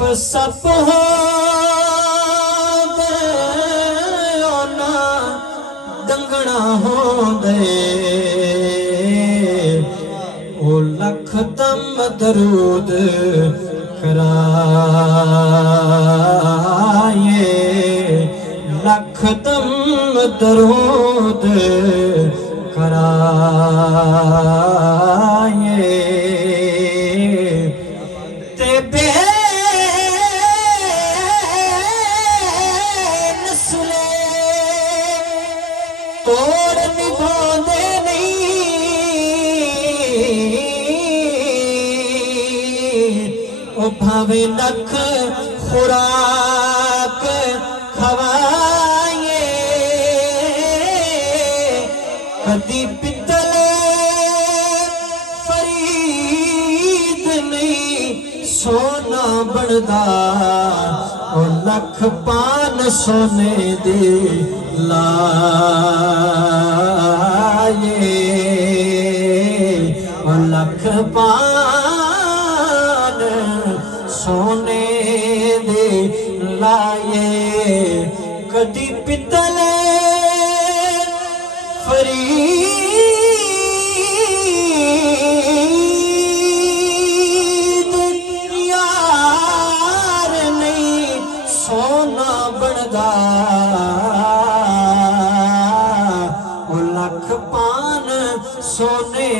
सप हो गए ना दंगना हो गए ओ लख दम दरूद कराए लख दम दरूद कराए ते बे नस्ले तोड़ निभाते नहीं ओ भावे लख खुराक खवाए कदी पितले फरीद नहीं सोना बनदा ओ लख पान सोने दे लाए ओ लख पान सोने दे लाए कदी पितले फरीद यार नहीं सोना बनदा ओ लख पान सोने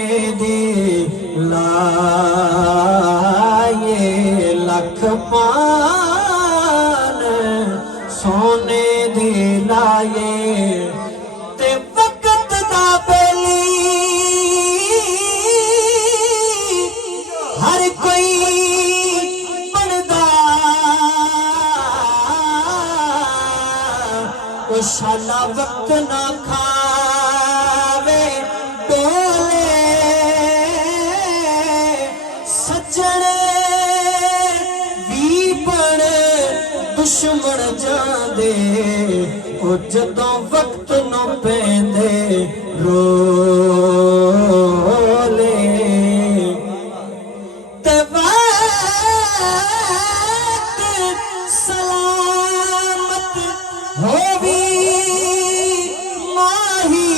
दे लाए लख पान सोने दे लाए ते वक्त दा बेली हर कोई बनदा ओ शाला वक्त ना खावे डोले सज्जन भी बड़े दुश्मन जांदे ओ जदों वक्त नो पैंदे रोले ते वक्त सलामत होवी माही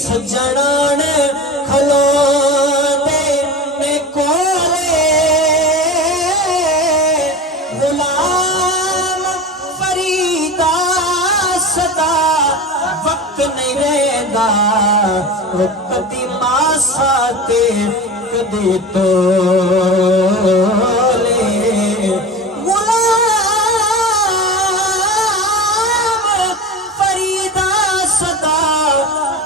सज्जन खलो ने कोले गुलाम फरीदा सदा वक्त नहीं रहदा ओ कदी मासा ते कदी तोले गुलाम फरीदा सदा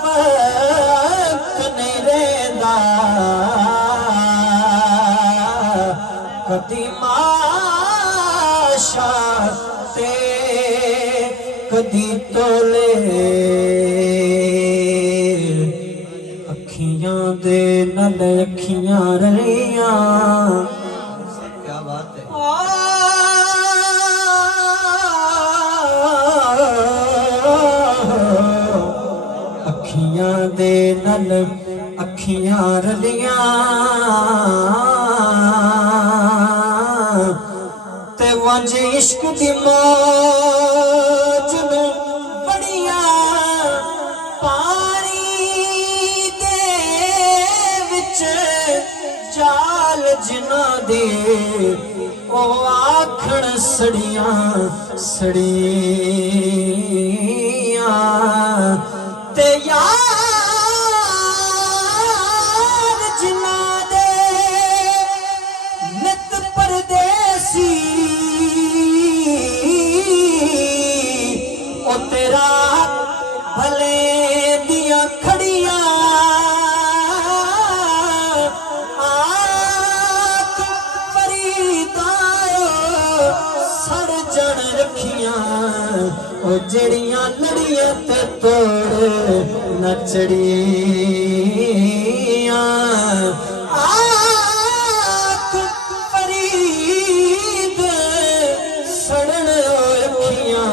वक्त नहीं रहदा कदी माशा ते कदी तोले अखियां दे नल अखियां रलियां क्या बात है अखियां दे नल अखियां रलियां ते वंज इश्क दी मौज नूं बड़ियां पानी दे विच जाल जिन्हां दे ओ आखण सड़ियां सड़ियां ते यार जिन्हां दे नित परदेसी ओ तेरा भले दियां खड़ियां आख फरीदा सड़ जण रखियां ओ जड़ियां लड़ियां ते तोड़ नचड़ियां आख फरीद सड़न रखियां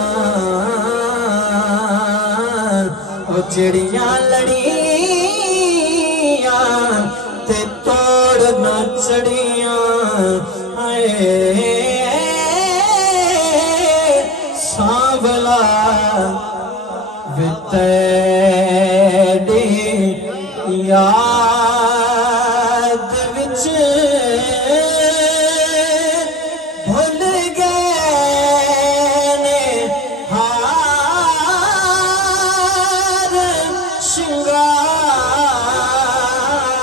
ओ जड़ियां लड़ियां ते तोड़ नच सड़ियां हाय सांवला वितैडी याद विच भुल गए ने हार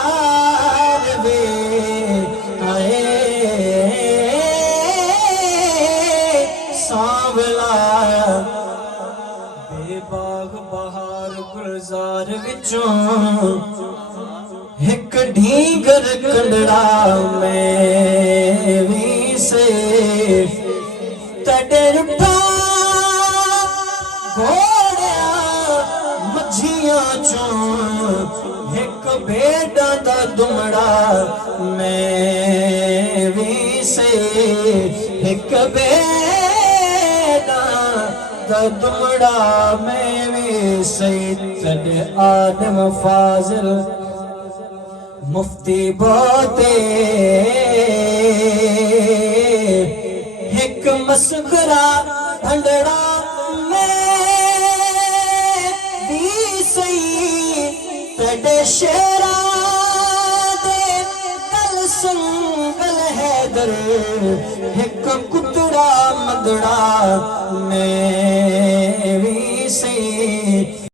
श्रृंगार वे आए सांवला बेबाग बहार गुलजार विचों एक ढींगर कंडड़ा में भी से तड़े उठा घोड़िया मझियां चों एक बेड़ा दा दुमड़ा में भी से एक बेड़ा दा दुमड़ा में भी से तड़े आदम फाजिल मुफ्ती बोते एक मस्करा भंडड़ा में भी सही तड़े शेरा दे कल संगल हैदर एक कुतरा मदड़ा में